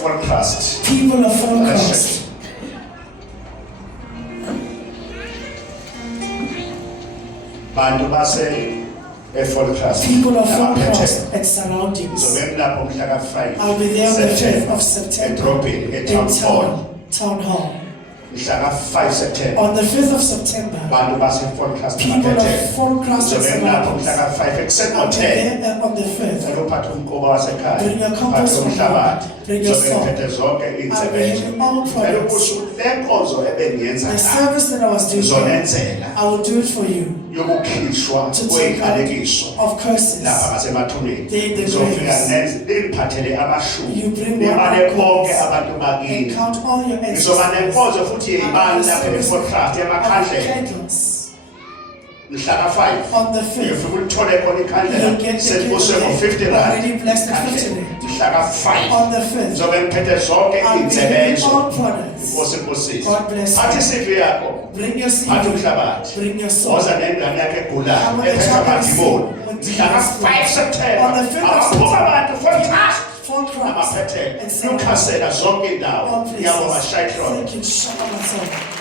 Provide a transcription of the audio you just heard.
Full crust. People of full crust. Bantu base full crust. People of full crust and surroundings. Zobem lapho mhla ka-5 I'll be there on the 5th of September edrobheni in Town Hall. mhla ka-5 September. On the 5th of September, Bantu base full crust people of full crust and zobem lapho mhla surroundings. ka-5 ekuseni I'll be ngo-10. there on the 5th. Ufuna uphathe umkoba wasekhaya, Bring your uphathe compost from umhlabathi, home. Bring your zobe soil. ngiphethe zonke I'll be iy'nsebenzo. having all Vele products. kusho ukuthi le nkonzo ebengiyenza The ngayo service that I was doing, ngizonenzela I will do it for you. yokukhishwa To take kwey'qalekiso out of curses. lapha ngase-emathuneni. The Ngizofika graves. ngiphathele amashumi You bring ngibale one bonke coins abantu and bakini. count all your Ngizoba expenses. nenkonzo futhi yey'mali lapha e-Forecraft Of emakhandlela candles. mhla ka-5. On the 5th, Ngifika ulithole khona you ikhandlela get the selibuswe candle ngo-50 already rand. blessed at 50 rand. Mhla ka-5 On the 5th, ngizobe ngiphethe zonke I'll be giving iy'nsebenzo. all products. Nkosi nkosisi. God bless you. Phatha i-CV yakho, Bring your phatha seed. umhlabathi. Bring your soul. Woza nengane yakho egulayo Come on the ephethwe top of the amadimoni. sea. Mhla ka-5 September On the 5th of abaphuma abantu full trust Full crust abaphethele and surroundings. lukhasela zonke All indawo places. ngiyabonga shayhlolo. Thank you. Shabbat shalom.